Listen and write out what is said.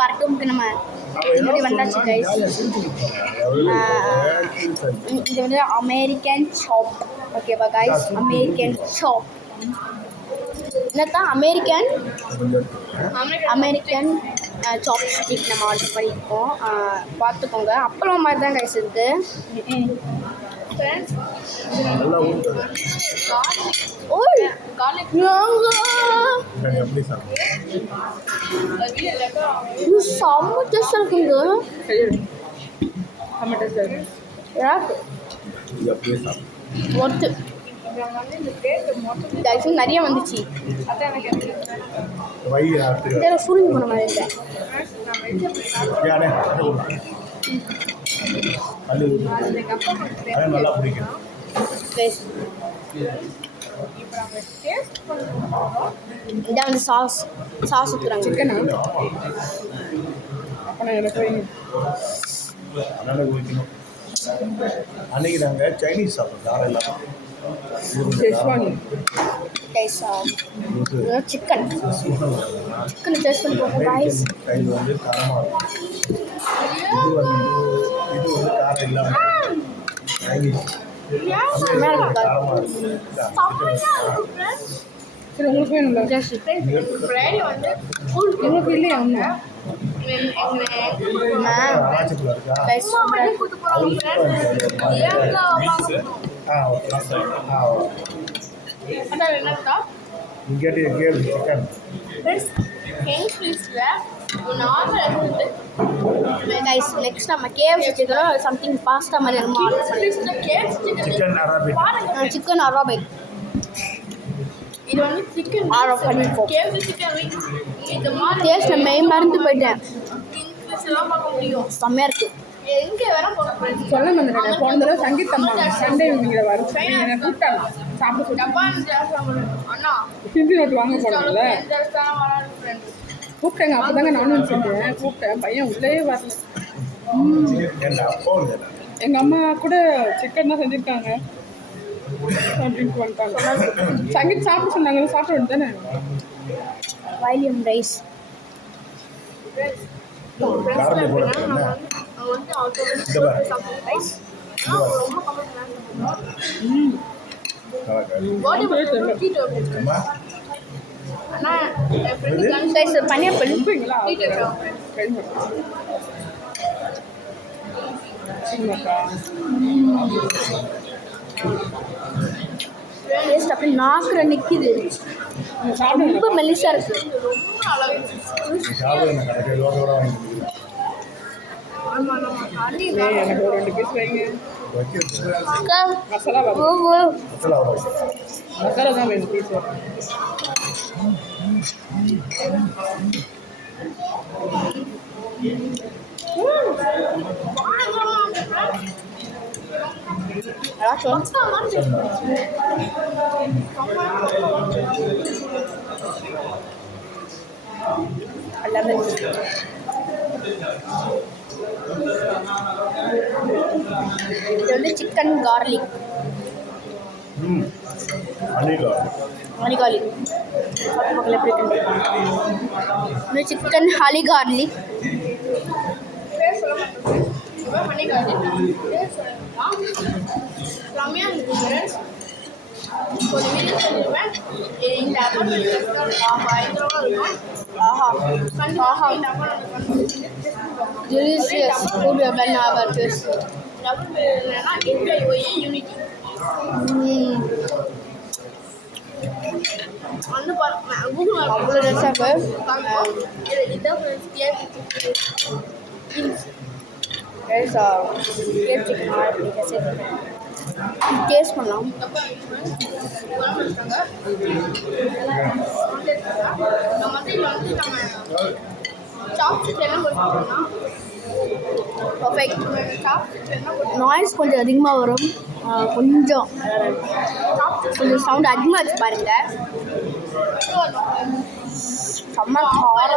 பறக்க நம்ம இப்படி வந்தாச்சு கைஸ். இது வந்து அமெரிக்கன் சாப். ஓகேவா கைஸ், அமெரிக்கன் சாப் என்னத்தான் அமெரிக்கன் சாப் ஸ்டிக் நம்ம ஆர்டர் பண்ணியிருக்கோம். பார்த்துக்கோங்க. அப்பளம் மாதிரி தான் கைஸ் இருக்குது. செம்ம டேஸ்டாக இருக்குங்க. ஒட்டு நிறைய வந்துச்சு. சுருங்கி போன மாதிரி இல்லை. நல்லா பிடிக்கும். இதான் வந்து சாஸ் ஊற்றுறாங்க. சிக்கனா அன்னைக்கு நாங்கள் சைனீஸ் சாப்பிட்றோம். எல்லாம் சிக்கன் டேஸ்ட் பண்ணி போகும் கைஸ். இது வந்து காரமாக இருக்கும். இது வந்து காரம் இல்லாமல் சைனீஸ் காரமாக இருக்கும். உங்களுக்கு வேணுங்களா? உங்களுக்கு இல்லையா ஒன்று? நெக்ஸ்ட் நம்ம கேஎஃப்சி சம்திங் பாஸ்தா மாதிரி சிக்கன் அரபிக். இது வந்து சிக்கன் ஆர்டர் பண்ணிருக்கோம். டேஸ்ட் மெயின் மறந்து போயிட்டேன். செம்மையா இருக்கு. சொல்ல வந்துடுறேன். போன தடவை சங்கீத் அம்மா சண்டே இவங்க வர கூப்பிட்டாங்க சாப்பிட ஹிந்தி நோட்டு வாங்க போனாங்கல்ல, கூப்பிட்டாங்க. அப்போதாங்க நானும் செஞ்சேன். கூப்பிட்டேன், பையன் உள்ளே வரல. எங்கள் அம்மா கூட சிக்கன் தான் செஞ்சுருக்காங்க அப்படின்னு வந்துட்டாங்க. சங்கீத் சாப்பிட சொன்னாங்க, சாப்பிட வேண்டியது தானே. வால்யூம் ரைஸ் பனியாப்பிள் அப்படி நாக்குற நிற்கிது. ரொம்ப மெலிசா இருக்கு. எனக்கு ஒரு 2 பீஸ் வைங்க. மசாலா தான் வேணும் பீஸ். இது வந்து சிக்கன் கார்லிக் ஹனி கார்லிக். பக்கத்தில் எப்படி இருக்கு? Chicken honey garlic. Delicious food when I was just அவ்வளோ டேஸ்டாக டேஸ்ட் பண்ணலாம். நாய்ஸ் கொஞ்சம் அதிகமாக வரும். கொஞ்சம் சவுண்ட் அதிகமாக வச்சு பாருங்க. செம்ம காரம்.